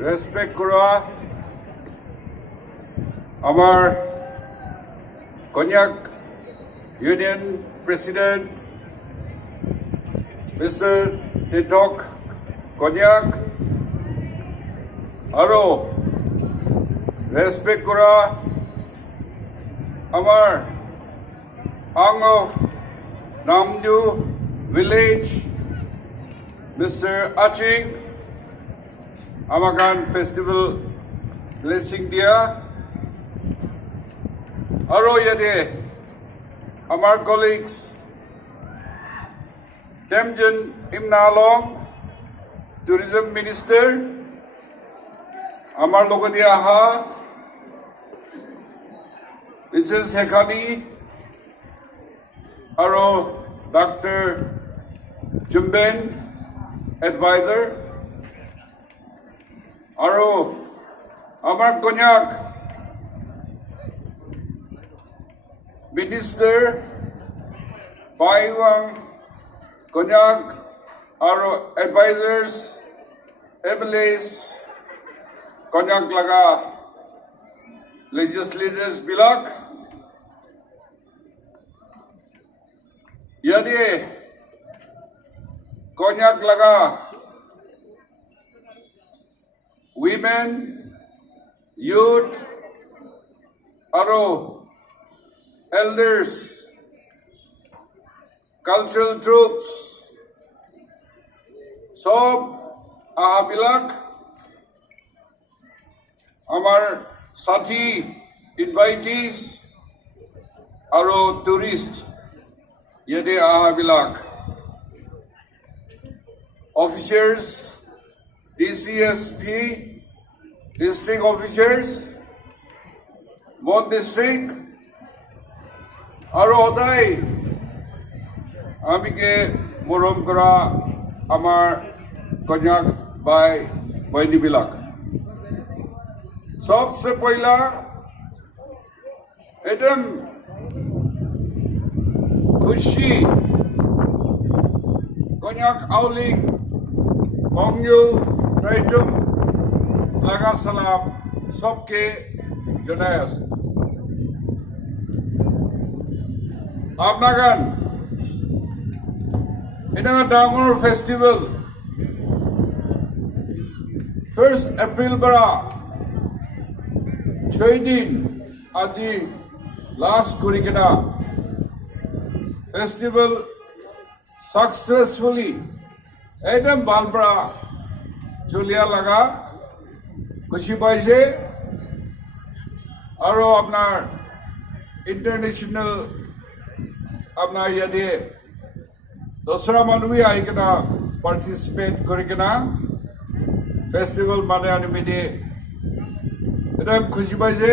Respect kura our Konyak Union President Mr. Titok Konyak Aro respect kura our Ang of Namju Village Mr. Aching Amagan Festival blessing dia Aro yade our colleagues Temjen Imnalong Tourism Minister Amar Logodia Ha Mrs. Hekani Aro Dr. Jumben Advisor Aro Amar Konyak Minister Paiwang Konyak Aro Advisors MLAs Konyak Laga Legislators Bilak Yadi Konyak Laga women, youth, aro, elders, cultural troops, sob, ahabilak, amar sathi, invitees, aro tourists, yede ahabilak, officers, DCSP, district officers, both district, aro oday, amike morom kora amar Konyak by dibilak. सबसे पहला एकदम खुशी Konyak Aoleang Monyu Neiphiu laga salam सबके जनायस आपनागन इनका डांगोर festival 1st April बरा 6 दिन आजी last कुरिकेना festival successfully एकदम बालबरा चलिया लगा खुशी पाइसे और अपना इंटरनेशनल अपना यदि दूसरा मानवी आई के ना पार्टिसिपेट करके ना फेस्टिवल माने आने में दे एकदम खुशी पाइसे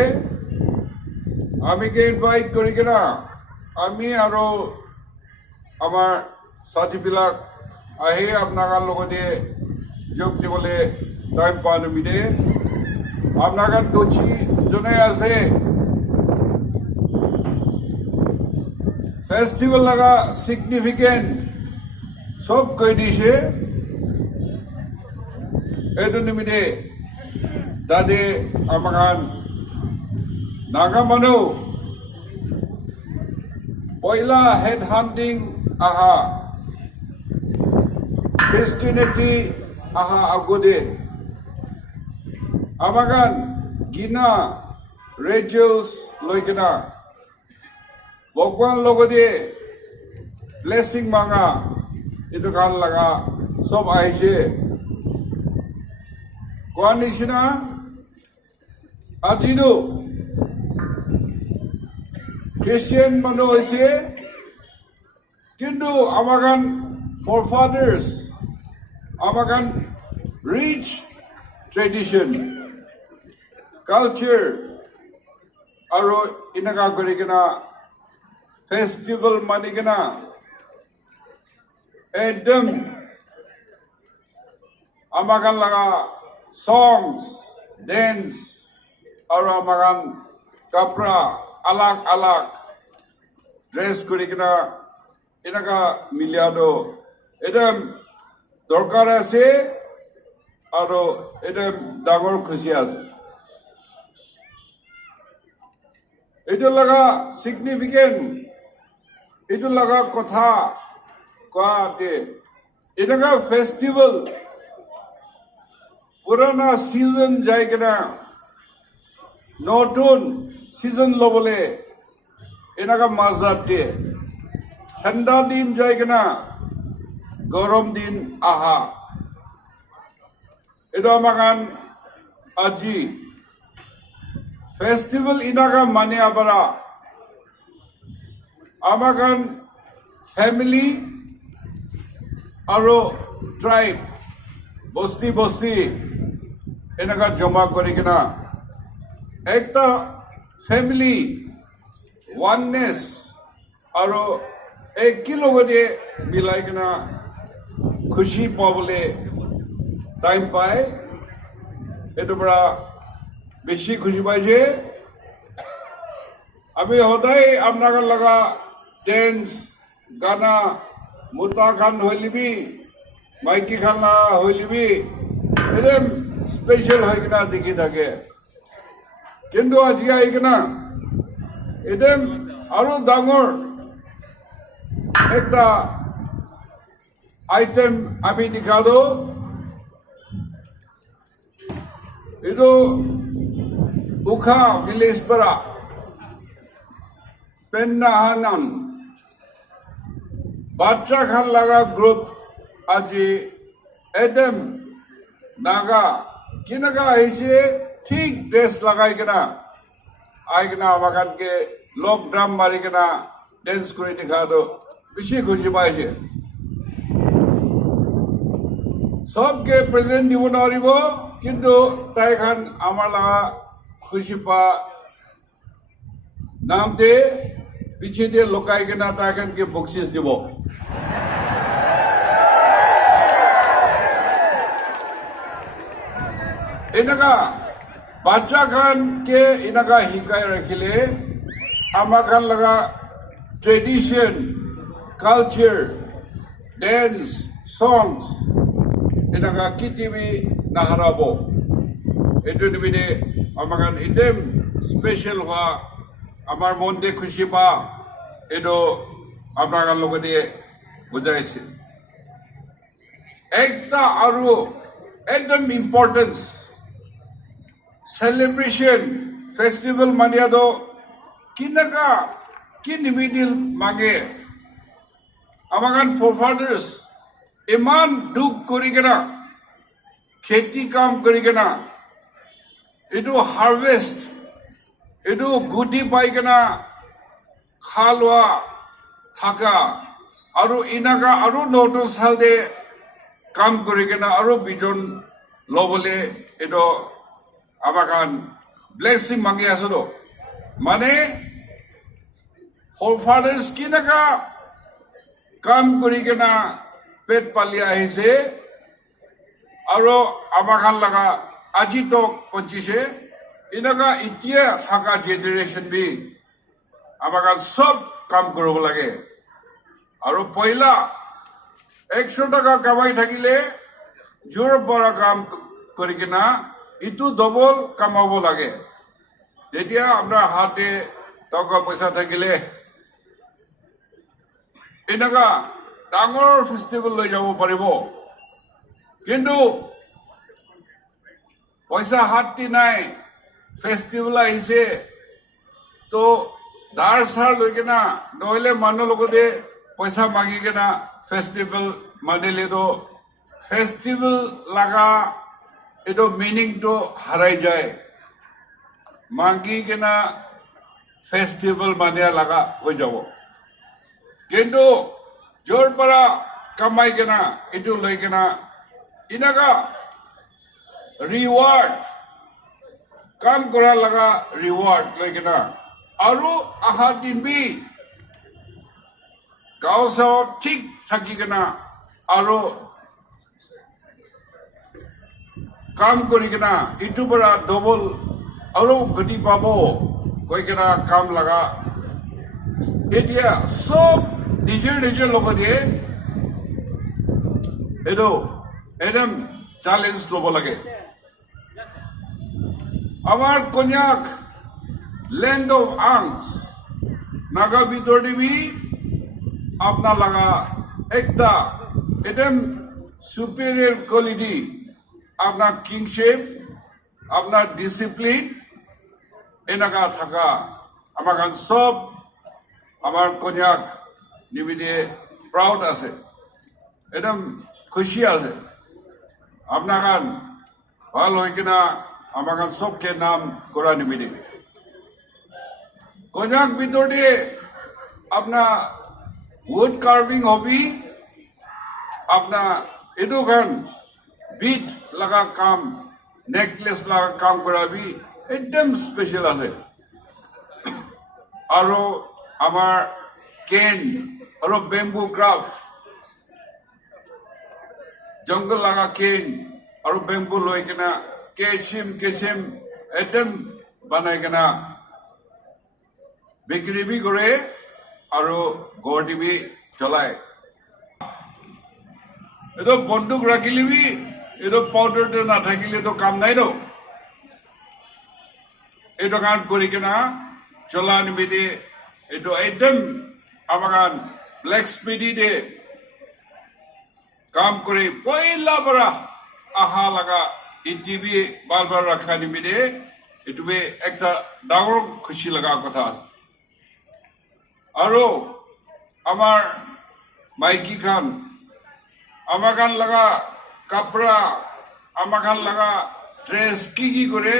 आमी के इनवाइट करके ना आमी आरो हमार साथी पिला आही अपना का लोगों दे जोक दे बोले टाइम पाने में दे अपना का कोची जो नहीं ऐसे फेस्टिवल लगा सिग्निफिकेंट सब कोई दिशे ऐसे निमित्ते दादे अमगान नागामनु पहला हेड हंटिंग आहा Christianity aha agode amagan gina rituals loikena bokwan logode blessing manga itu kan laga sob aise koanishna ajidu Christian mano hoise kintu amagan forefathers Amagan rich tradition, culture, aro inaga korigena festival manigena edem amagan laga songs, dance, aro amagan kapra alak dress korigena inaga miliado edem দরকার আছে আৰু এটা ডাঙৰ খুচি আছে এইটো লগা significant এইটো লগা কথা কোৱাতে এনেকা ফেষ্টিভেল পুরানা সিজন যায় কিনা নতুন সিজন লবলে এনেকা মাজত দিয়ে ঠান্ডা দিন যায় কিনা গরম দিন আহা এটা আমাকান আজি ফেস্টিভেল ইনাকা মানে আবারা আমাকান ফ্যামিলি আৰু ট্ৰাইব বস্তি বস্তি এনেকা জমা কৰে কিনা একটা ফ্যামিলি ওয়াননেস আৰু একেলগে মিলাই কিনা খুশি পাবলে টাইম পায় এটো পৰা বেশি খুশি পাই যে আমি সদায় আপনার লগা ডেন্স গানা মোটা গান হইলিবি মাইকি খানা হইলিবি এরম স্পেশাল হয় কিনা দেখি থাকে কিন্তু আজকে আই কিনা এরম আরো ডাঙর একটা আইটেম আমি দেখালো itu Ukha village para Pennahanan Bacha Khan laga group aji Adam Naga Kinaga aise ठीक ड्रेस लगाई केना आई केना वागन के लोक ड्राम मारी केना डांस करे दिखा दो बेसी खुशी पाई छे सबके प्रेजेंट দিব নোৱাৰিব কিন্তু তাইখান আমার লাগা খুশি পা নাম দে পিছে দিয়ে লুকাই কেনা তাইখান কে বকশিস দিব এনেকা বাচ্চা খান কে এনেকা হিকাই রাখিলে আমার খান লাগা ট্রেডিশন কালচার ড্যান্স সংস এনেকা কিটিবি নাহারাবো এটো নিবিদে আমাকান ইদেম স্পেশাল হওয়া আমার মনতে খুশি পা এটো আপনার লোকে দিয়ে বুঝাইছে একটা আরো একদম ইম্পর্টেন্স সেলিব্রেশন ফেস্টিভ্যাল মানিয়া দো কিনাকা কি নিবিদিল মাগে আমাকান ফোরফাদার্স ইমান দুঃখ করি কেনা খেতি কাম করি কেনা এটো হারভেস্ট এটো গুটি পাই কেনা খালোয়া থাকা আৰু ইনাকা আৰু নতুন সাল দে কাম কৰি কেনা আৰু বিজন লবলে এটো আমাকান ব্লেসিং মাগি আছো তো মানে ফোৰফাদাৰ্স কিনাকা কাম কৰি কেনা পেট পালি আহিছে আৰু আমাকান লাগা আজি তো পঞ্চিছে ইনাকা ইতিয়া থাকা জেনাৰেশন বি আমাকান সব কাম কৰিব লাগে আৰু পয়লা 100 টাকা কামাই থাকিলে জোৰ পৰা কাম কৰি কিনা ইটো ডবল কামাব লাগে তেতিয়া আপোনাৰ হাতে টকা পয়সা থাকিলে এনেকা ডাঙৰ ফেস্টিভেল লৈ যাব পাৰিব কিন্তু পয়সা হাতটি নাই ফেস্টিভেল আহিছে তো ধাৰ সাৰ লৈ কিনা নহলে মানুহ লগতে পয়সা মাগি কিনা ফেস্টিভেল মানিলে তো ফেস্টিভেল লাগা এটো মিনিং তো হারাই যায় মাগি কিনা ফেস্টিভেল মানিয়া লাগা হৈ যাব কিন্তু জোর পৰা কামাই কিনা এটো লৈ কিনা ইনাকা ৰিওয়াৰ্ড কাম কৰা লাগা ৰিওয়াৰ্ড লৈ কিনা আৰু আহা দিন বি গাঁও চাও ঠিক থাকি কিনা আৰু কাম কৰি কিনা ইটো পৰা ডবল আৰু গতি পাব কৈ কিনা কাম লাগা এতিয়া সব নিজের নিজের লগতে এটো একদম চ্যালেঞ্জ লব লাগে আমার কন্যাক ল্যান্ড অফ আর্মস নাগা ভিতর দিবি আপনার লাগা একটা একদম সুপিরিয়র কোয়ালিটি আপনার কিংশিপ আপনার ডিসিপ্লিন এনেকা থাকা আমার গান সব আমার কন্যাক নিবিদে প্রাউড আছে একদম খুশি আছে আপনার গান ভাল হয়ে কিনা আমার গান সবকে নাম করা নিবিদে কন্যাক ভিতর দিয়ে আপনার wood carving hobby अपना इधो खान बीट लगा काम नेकलेस लगा काम करा भी एकदम स्पेशल आसे आरो हमार केन आरो बेम्बू क्राफ्ट जंगल लगा केन आरो बेम्बू लोई के ना केशिम एकदम बनाए के ना बिक्री भी करे आरो गोटी भी चलाए ये बंदूक रखिले भी ये पाउडर तो ना থাকিলে तो काम नहीं दो ये कान करी के ना चला निमिदे ये एकदम आमागान ब्लैक स्मिथी दे काम करे पहला बड़ा आहा लगा टीवी बार बार रखा निमिदे ये एक डांगर खुशी लगा कथा आरो आमार माइकी खान आमागान लगा कपड़ा आमागान लगा ड्रेस की करे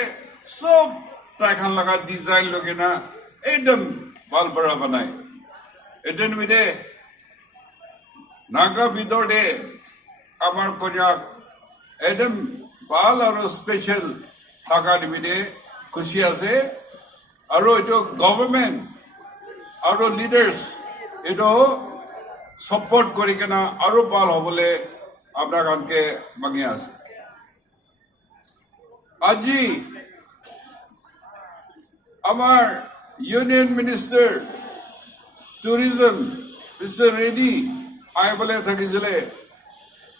सब ताइखान लगा डिजाइन लोगे ना एकदम बाल बड़ा बनाए एदन मिदे नागा भितर दे आमार कन्याक एकदम बाल और स्पेशल थाका निमिदे खुशी आसे और एतो गवर्नमेंट और लीडर्स एतो सपोर्ट करी के ना और बाल हबले अपना गान के मांगी आसे আজি আমার union minister tourism mister Reddy আই বলে থাকিছিলে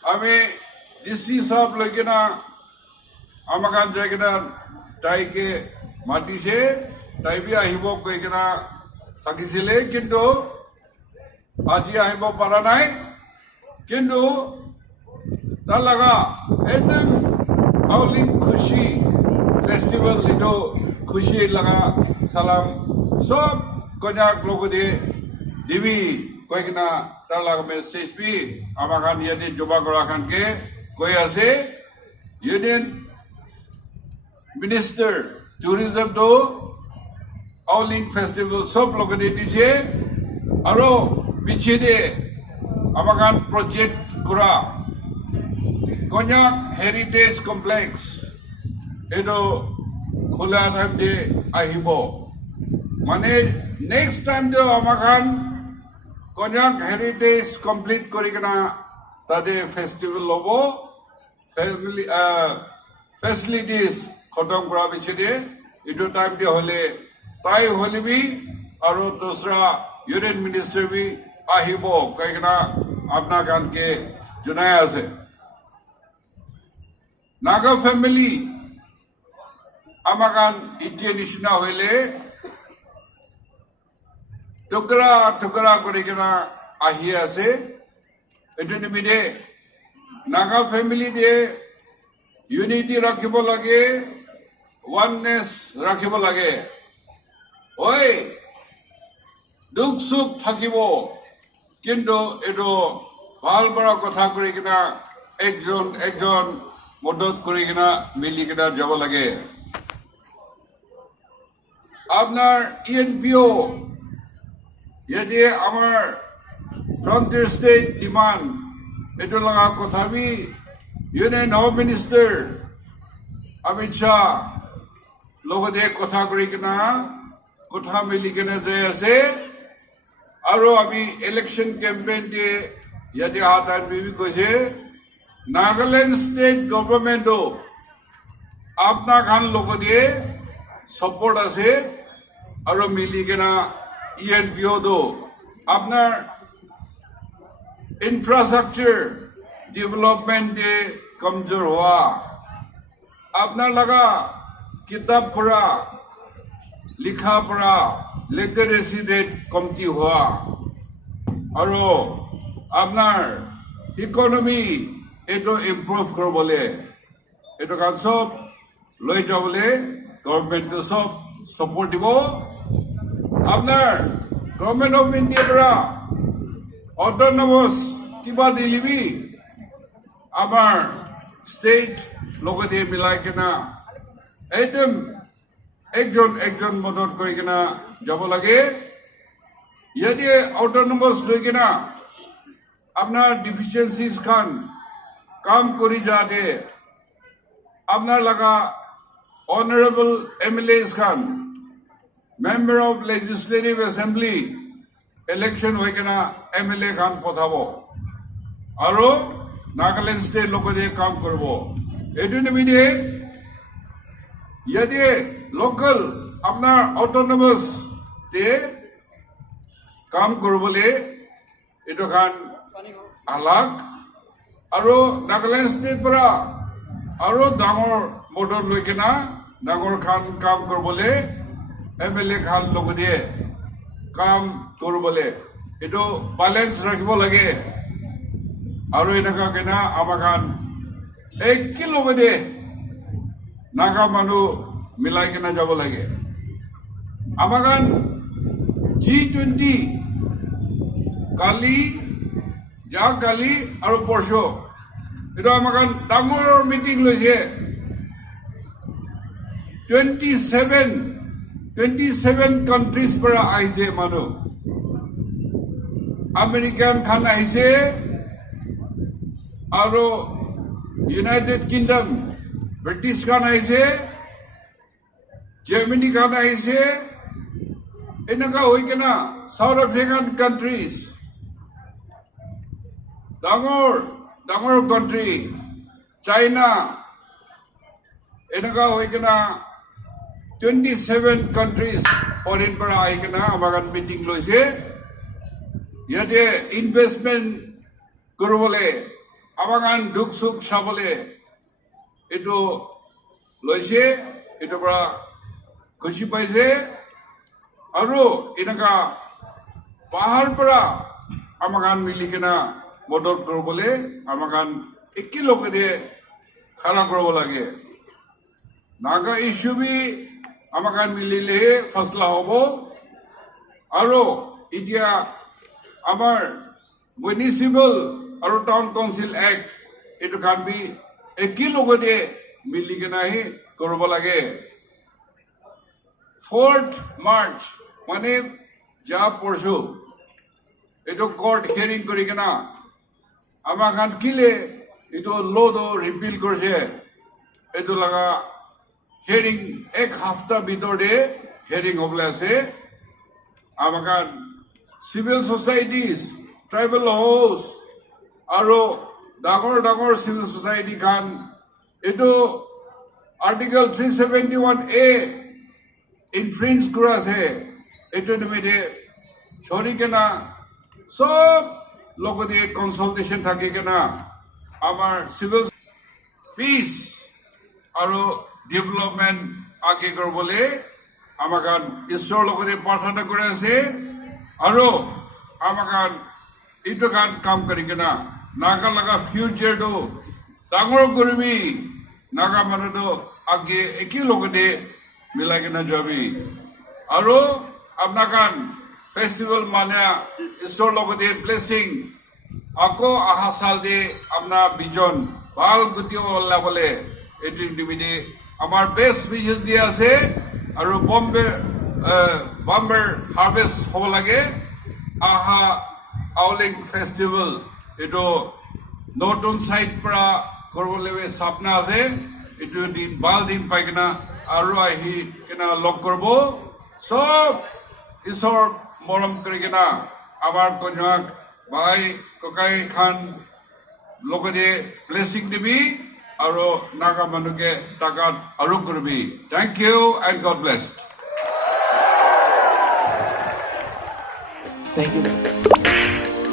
আমি ডিসি সাহেব লইকে না আমাকান জায়গাটা তাইকে মাতিছে তাই বি আহিব কই কেনা থাকিছিলে কিন্তু আজি আহিব পারা নাই কিন্তু তার লাগা একদম Aoleang खुशी फेस्टिवल इतो खुशी लगा सलाम सब konyak लोगों दे दिवी कोई किना तार लगा मैसेज भी आमाकान यदि जुबा कराkan के कोई ऐसे यूनियन मिनिस्टर टूरिज्म तो Aoleang फेस्टिवल सब लोगों दे दीजिए अरो पीछे दे आमाकान प्रोजेक्ट करा Konyak Heritage Complex edo khula thakde ahibo mane next time jo amakan Konyak Heritage complete kori kana tade festival lobo family facilities khotom kora bichide edo time de hole tai hole bi aro dusra union minister bi ahibo kai kana apna gan ke junaya ase Naga family amakan itie nishna hoile tukra kore kena ahi ase etu nimide Naga family de unity rakhibo lage oneness rakhibo lage oi duk suk thakibo kintu etu bhal bada kotha kore kena ekjon मदद करी किना मिली किना जब लगे आपनार ENPO यदि आमार frontier state demand एटो लगा कथा भी union home minister Amit Shah लोग दे कथा करी किना कथा मिली किना जाय आसे आरो अभी इलेक्शन कैंपेन दे यदि हाथान भी कइसे Nagaland state government do apna khan logo diye support ase aro mili kena ENPO do apnar infrastructure development de कमजोर हुआ अपना लगा किताब पढ़ा लिखा पढ़ा लिटरेसी रेट कमती हुआ और अपना इकोनॉमी एटो इम्प्रूव कर बोले एटो कान सब लई जाबले गवर्नमेंट तो सब सपोर्ट দিব আপনার গভর্নমেন্ট অফ ইন্ডিয়া পৰা অটোনমাস কিবা দিলিবি আমাৰ স্টেট লগতে মিলাই কিনা একদম একজন মদত কৰি কিনা যাব লাগে যদি অটোনমাস লৈ কিনা আপনাৰ ডিফিসিয়েন্সিজ খান কাম কৰি যাতে আপনাৰ লাগা honourable MLS Khan member of legislative assembly election হৈ কিনা এমএলএ খান পঠাব আৰু নাগালেণ্ড ষ্টেট লগতে কাম কৰিব এইটো নিমিত্তে যদি লোকাল আপনাৰ অটোনমাস তে কাম কৰিবলৈ এইটো খান আলাগ আৰু নাগালেণ্ড ষ্টেট পৰা আৰু ডাঙৰ মদত লৈ কিনা ডাঙৰ খান কাম কৰিবলৈ এমএলএ খান লগতে কাম কৰিবলৈ এইটো বেলেঞ্চ ৰাখিব লাগে আৰু এনেকুৱা কিনা আমাৰ খান একে লগতে নাগা মানুহ মিলাই কিনা যাব লাগে আমাৰ খান G20 কালি আৰু পৰশু এটা আমাৰ খান ডাঙৰ মিটিং লৈছে 27 কান্ট্ৰিজ পৰা আহিছে মানুহ আমেৰিকান খান আহিছে আৰু ইউনাইটেড কিংডম ব্ৰিটিশ খান আহিছে জাৰ্মানি খান আহিছে এনেকুৱা হৈ কিনা সাউথ আফ্ৰিকান কান্ট্ৰিজ ডাঙৰ কান্ট্ৰি চাইনা এনেকুৱা হৈ কিনা 27 কান্ট্ৰিজ ফৰেন পৰা আহি কিনা আমাৰ মিটিং লৈছে ইয়াতে ইনভেষ্টমেন্ট কৰিবলৈ আমাৰ দুখ সুখ চাবলৈ এইটো লৈছে এইটোৰ পৰা খুশি পাইছে আৰু এনেকুৱা পাহাৰ পৰা আমাৰ মিলি কিনা মদত কৰিবলৈ আমাৰ একে লগতে খাৰা কৰিব লাগে নাগা ইস্যু বি আমাৰ মিলিলে ফসলা হ'ব আৰু এতিয়া আমাৰ মিউনিচিপাল আৰু টাউন কাউন্সিল এক্ট এইটো খান বি একে লগতে মিলি কিনাহি কৰিব লাগে 4th মাৰ্চ মানে যা পৰশু এইটো কোৰ্ট হিয়াৰিং কৰি কিনা আমাৰ খান কিলে এইটো লটো ৰিপিল কৰিছে এইটো লাগা হিয়াৰিং এক সপ্তাহ ভিতৰতে হিয়াৰিং হ'বলৈ আছে আমাৰ খান সিভিল সোসাইটিজ ট্ৰাইবেল হাউস আৰু ডাঙৰ সিভিল সোসাইটি খান এইটো আৰ্টিকেল 371A ইনফ্ৰিঞ্জ কৰা আছে এইটো নিমিত্তে চৰি কিনা সব লগতে কনসালটেশন থাকি কিনা আমাৰ সিভিল পিস আৰু ডেভেলপমেন্ট আগে কৰিবলৈ আমাৰ ঈশ্বৰৰ লগতে প্ৰাৰ্থনা কৰি আছে আৰু আমাৰ এইটো কাম কৰি কিনা নাগা লগা ফিউচাৰটো ডাঙৰ কৰিবি নাগা মানুহটো আগে একে লগতে মিলাই কিনা যাবি আৰু আপোনাৰ ফেষ্টিভেল মানে ঈশ্বৰৰ লগতে ব্লেছিং আকৌ অহা সাল দে আপোনাৰ বিজন ভাল গতি ওলাবলৈ এইটো নিমিত্তে আমাৰ বেষ্ট বিজনেছ দিয়া আছে আৰু বাম্বাৰ হাৰ্ভেষ্ট হ'ব লাগে আহা আওলেং ফেষ্টিভেল এইটো নতুন সাইট পৰা কৰিবলৈ স্বপ্ন আছে এইটো দিন ভাল দিন পাই কিনা আৰু আহি কিনা লগ কৰিব সব ঈশ্বৰ মৰম কৰি কিনা আমাৰ কন্যাক ভাই ককাই খান লগতে ব্লেছিং দিবি আৰু নাগা মানুহকে টাকাত আৰু কৰিবি thank you and God bless Thank you.